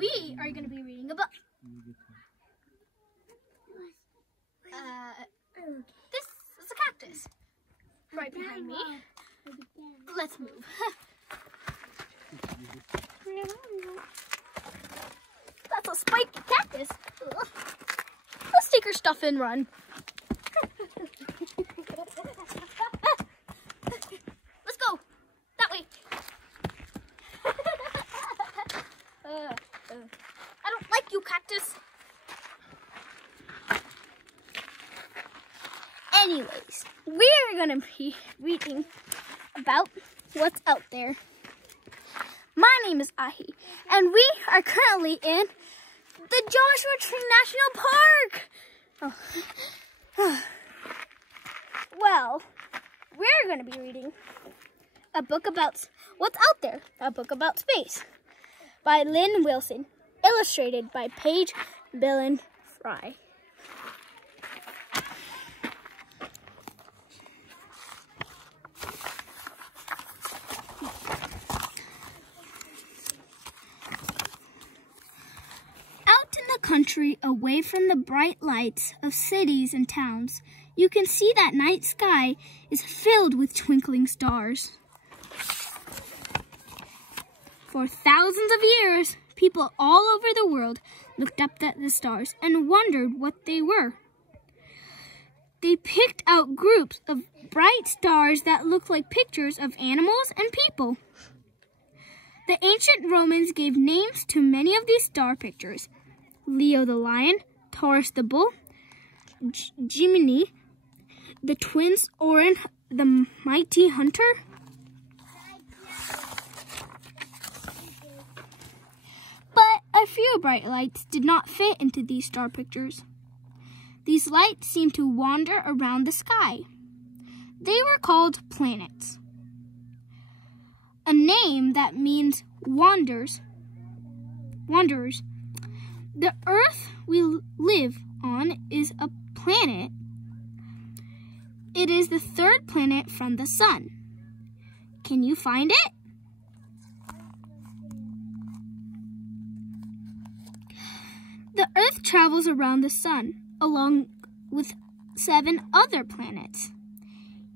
we are going to be reading a book. This is a cactus right behind me. Let's move. That's a spiky cactus. Let's take her stuff and run. Let's go. That way. I don't like you, cactus. Anyways, we're going to be reading about what's out there. My name is Ahi, and we are currently in the Joshua Tree National Park. Well, we're going to be reading a book about what's out there, a book about space, by Lynn Wilson, illustrated by Paige Billen Fry. Country away from the bright lights of cities and towns, you can see that night sky is filled with twinkling stars. For thousands of years, people all over the world looked up at the stars and wondered what they were. They picked out groups of bright stars that looked like pictures of animals and people. The ancient Romans gave names to many of these star pictures: Leo the lion, Taurus the bull, Gemini, the twins, Orion the mighty hunter. But a few bright lights did not fit into these star pictures. These lights seemed to wander around the sky. They were called planets, a name that means wanderers. The Earth we live on is a planet. It is the third planet from the Sun. Can you find it? The Earth travels around the Sun along with 7 other planets.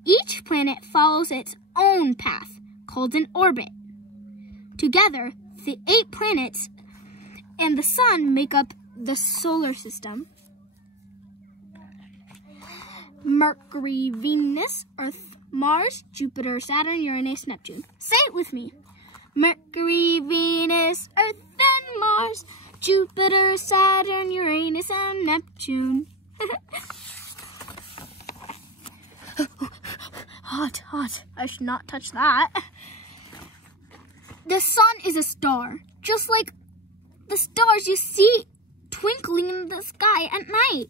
Each planet follows its own path, called an orbit. Together, the 8 planets and the Sun make up the solar system. Mercury, Venus, Earth, Mars, Jupiter, Saturn, Uranus, Neptune. Say it with me. Mercury, Venus, Earth, and Mars, Jupiter, Saturn, Uranus, and Neptune. Hot, hot. I should not touch that. The Sun is a star, just like the stars you see twinkling in the sky at night.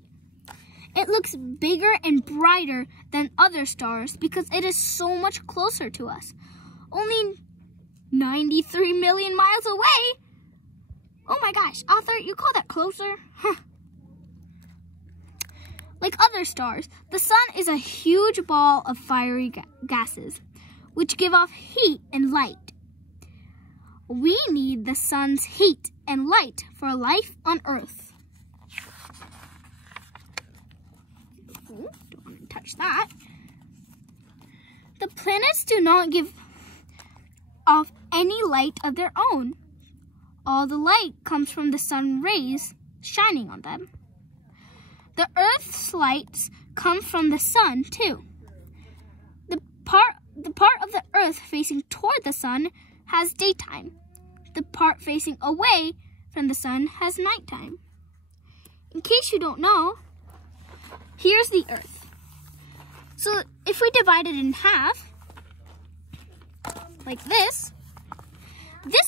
It looks bigger and brighter than other stars because it is so much closer to us. Only 93 million miles away. Oh my gosh, Arthur, you call that closer? Huh. Like other stars, the Sun is a huge ball of fiery gases, which give off heat and light. We need the Sun's heat and light for life on Earth. Ooh, don't want to touch that. The planets do not give off any light of their own. All the light comes from the sun rays shining on them. The Earth's lights come from the sun too. The part of the Earth facing toward the sun has daytime. The part facing away from the sun has nighttime. In case you don't know, here's the Earth. So if we divide it in half, like this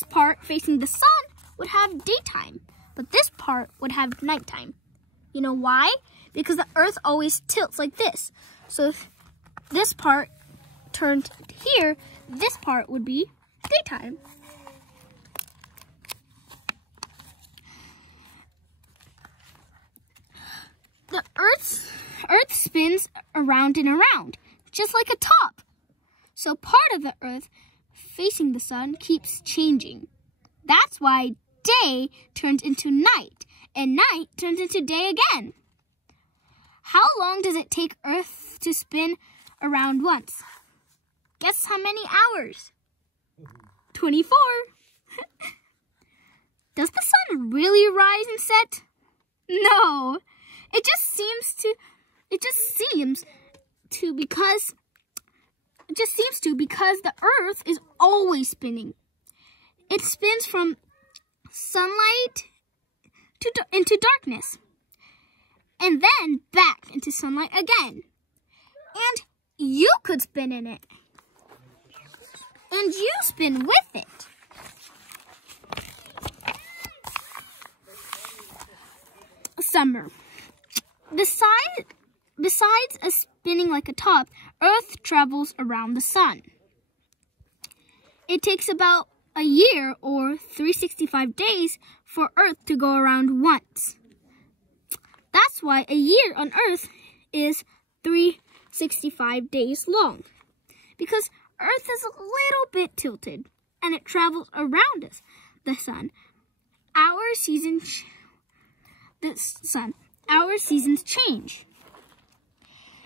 part facing the sun would have daytime, but this part would have nighttime. You know why? Because the Earth always tilts like this. So if this part turned here, this part would be daytime. The Earth spins around and around, just like a top. So part of the Earth facing the sun keeps changing. That's why day turns into night, and night turns into day again. How long does it take Earth to spin around once? Guess how many hours? 24. Does the sun really rise and set? No. It just seems to because the Earth is always spinning. It spins from sunlight into darkness, and then back into sunlight again. And you could spin in it. And you spin with it. Summer. Besides a spinning like a top, Earth travels around the sun. It takes about a year or 365 days for Earth to go around once. That's why a year on Earth is 365 days long, because Earth is a little bit tilted and it travels around us, the sun. Our seasons change.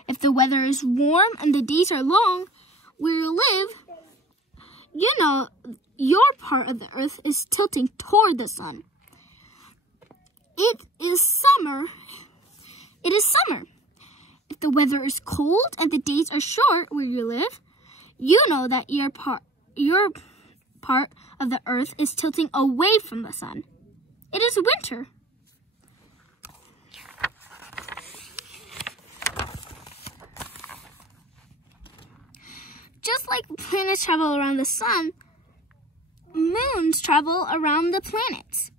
If the weather is warm and the days are long where you live, you know your part of the Earth is tilting toward the sun. It is summer. If the weather is cold and the days are short where you live, you know that your part of the Earth is tilting away from the sun. It is winter. Just like planets travel around the sun, moons travel around the planets.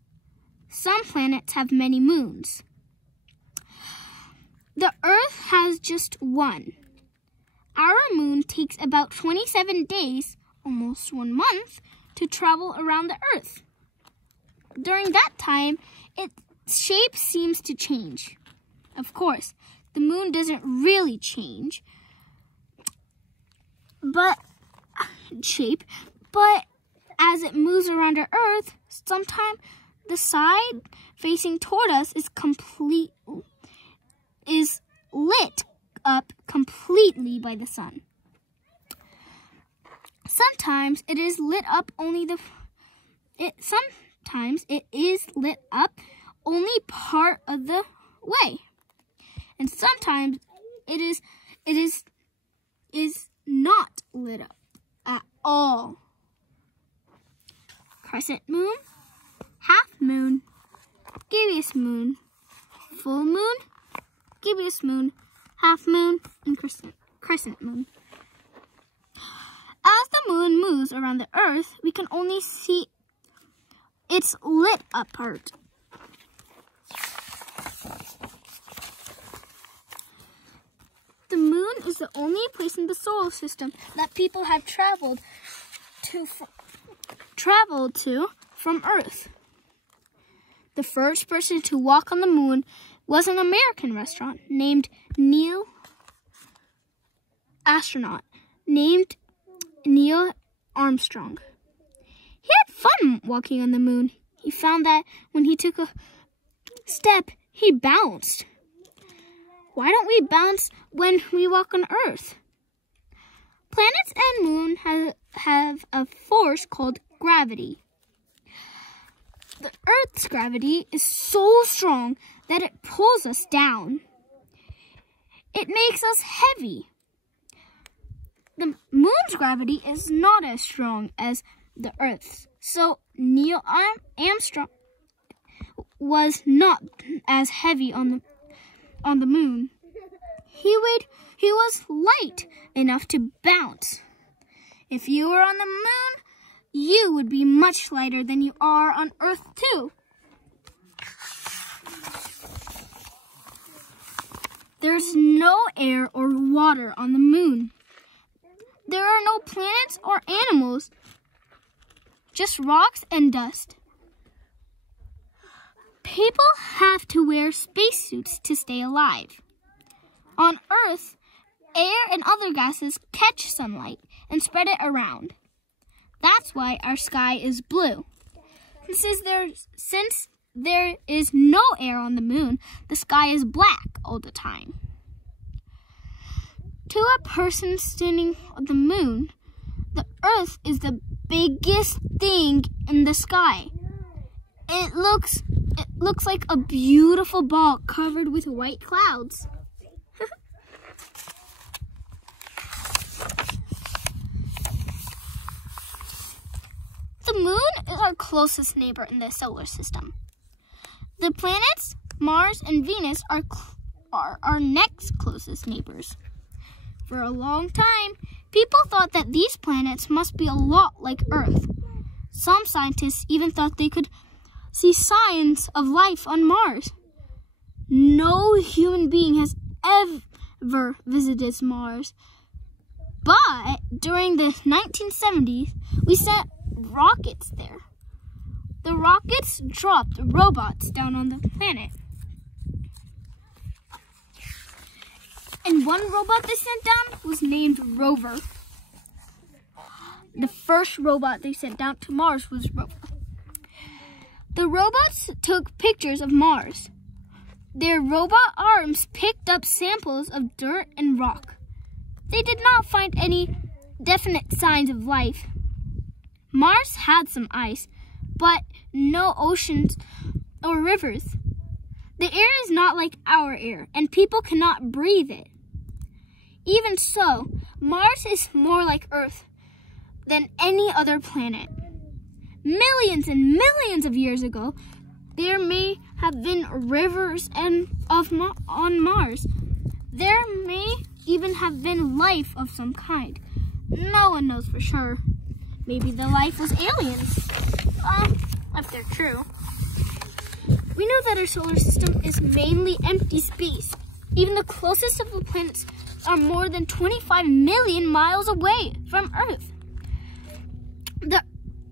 Some planets have many moons. The Earth has just one. Our moon takes about 27 days, almost 1 month, to travel around the Earth. During that time, its shape seems to change. Of course, the moon doesn't really change, but as it moves around our Earth, sometimes the side facing toward us is lit up completely by the sun. Sometimes it is lit up only part of the way, and sometimes it is not lit up at all. Crescent moon, half moon, gibbous moon, full moon, gibbous moon, half moon, and crescent moon. As the moon moves around the Earth, we can only see its lit up part. The moon is the only place in the solar system that people have traveled to from Earth. The first person to walk on the moon was an American astronaut named Neil Armstrong. He had fun walking on the moon. He found that when he took a step, he bounced. Why don't we bounce when we walk on Earth? Planets and moon have a force called gravity. The Earth's gravity is so strong that it pulls us down. It makes us heavy. The moon's gravity is not as strong as the Earth's, so Neil Armstrong was not as heavy on the moon. He was light enough to bounce. If you were on the moon, you would be much lighter than you are on Earth too. There's no air or water on the moon. There are no planets or animals, just rocks and dust. People have to wear spacesuits to stay alive. On Earth, air and other gases catch sunlight and spread it around. That's why our sky is blue. Since there is no air on the moon, the sky is black all the time. To a person standing on the moon, the Earth is the biggest thing in the sky. It looks like a beautiful ball covered with white clouds. The moon is our closest neighbor in the solar system. The planets Mars and Venus are our next closest neighbors. For a long time, people thought that these planets must be a lot like Earth. Some scientists even thought they could see signs of life on Mars. No human being has ever visited Mars. But during the 1970s, we sent rockets there. The rockets dropped robots down on the planet. And one robot they sent down was named Rover. The first robot they sent down to Mars was Rover. The robots took pictures of Mars. Their robot arms picked up samples of dirt and rock. They did not find any definite signs of life. Mars had some ice, but no oceans or rivers. The air is not like our air, and people cannot breathe it. Even so, Mars is more like Earth than any other planet. Millions and millions of years ago, there may have been rivers on Mars. There may even have been life of some kind. No one knows for sure. Maybe the life was aliens. If they're true. We know that our solar system is mainly empty space. Even the closest of the planets are more than 25 million miles away from Earth.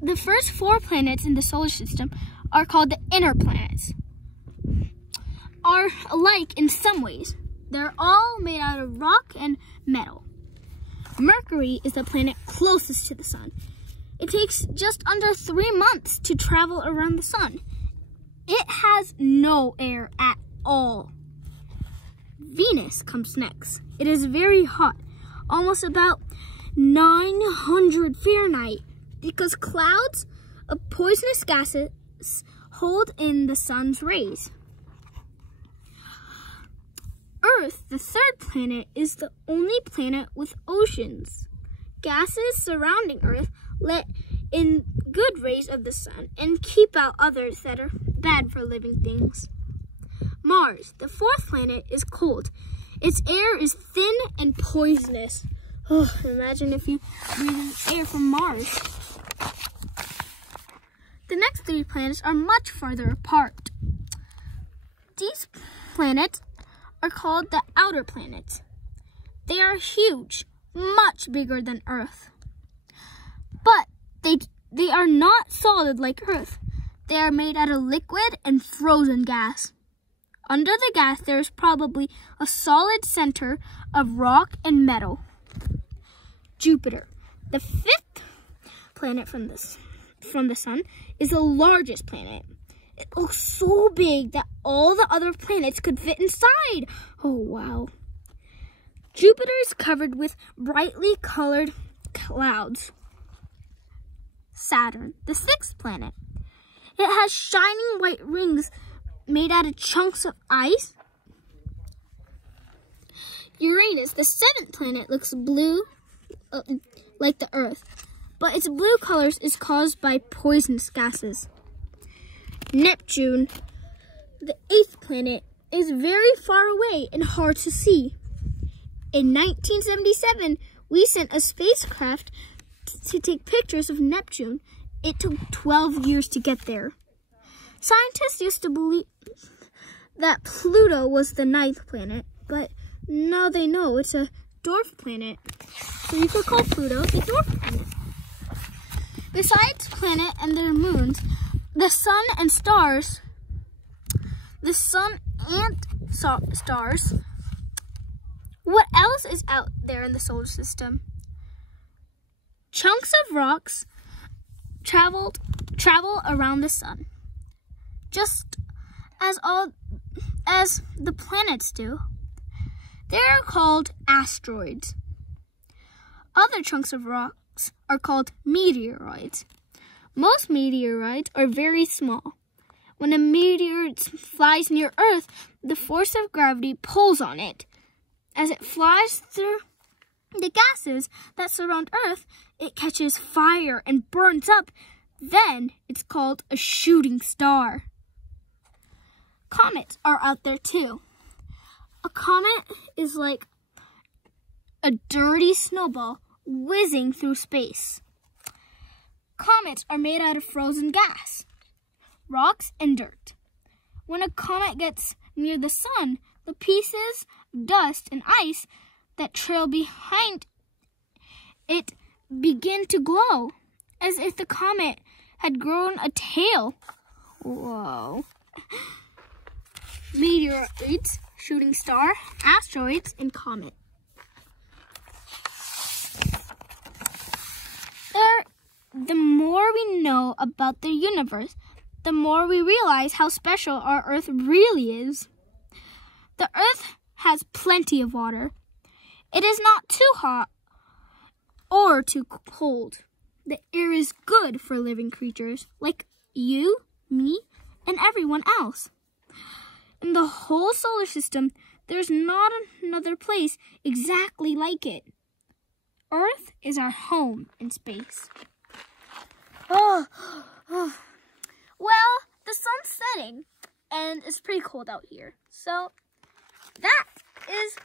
The first 4 planets in the solar system are called the inner planets. Are alike in some ways. They're all made out of rock and metal. Mercury is the planet closest to the sun. It takes just under 3 months to travel around the sun. It has no air at all. Venus comes next. It is very hot, almost about 900 Fahrenheit, because clouds of poisonous gases hold in the sun's rays. Earth, the third planet, is the only planet with oceans. Gases surrounding Earth let in good rays of the sun and keep out others that are bad for living things. Mars, the fourth planet, is cold. Its air is thin and poisonous. Oh, imagine if you breathe air from Mars. The next 3 planets are much farther apart. These planets are called the outer planets. They are huge, much bigger than Earth. But they are not solid like Earth. They are made out of liquid and frozen gas. Under the gas, there is probably a solid center of rock and metal. Jupiter, the 5th planet from the sun, is the largest planet. It looks so big that all the other planets could fit inside. Oh, wow. Jupiter is covered with brightly colored clouds. Saturn, the 6th planet. It has shining white rings made out of chunks of ice. Uranus, the 7th planet, looks blue like the Earth, but its blue colors is caused by poisonous gases. Neptune, the 8th planet, is very far away and hard to see. In 1977, we sent a spacecraft to take pictures of Neptune. It took 12 years to get there. Scientists used to believe that Pluto was the 9th planet, but now they know it's a dwarf planet. So you could call Pluto a dwarf planet. Besides planet and their moons, the sun and stars, what else is out there in the solar system? Chunks of rocks traveled travel around the sun, just as the planets do. They're called asteroids. Other chunks of rocks are called meteoroids. Most meteoroids are very small. When a meteor flies near Earth, the force of gravity pulls on it. As it flies through the gases that surround Earth, it catches fire and burns up. Then it's called a shooting star. Comets are out there too. A comet is like a dirty snowball whizzing through space. Comets are made out of frozen gas, rocks, and dirt. When a comet gets near the sun, the pieces, dust, and ice that trail behind it begin to glow, as if the comet had grown a tail. Whoa. Meteoroids, shooting star, asteroids, and comet. The more we know about the universe, the more we realize how special our Earth really is. The Earth has plenty of water. It is not too hot or too cold. The air is good for living creatures like you, me, and everyone else. In the whole solar system, there's not another place exactly like it. Earth is our home in space. Well, the sun's setting, and it's pretty cold out here. So, that is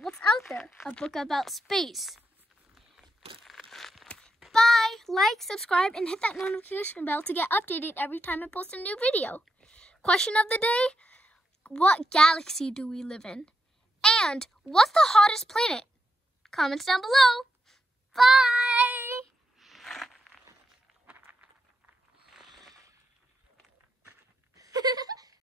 what's out there, a book about space. Bye! Like, subscribe, and hit that notification bell to get updated every time I post a new video. Question of the day, what galaxy do we live in? And what's the hottest planet? Comments down below. Bye!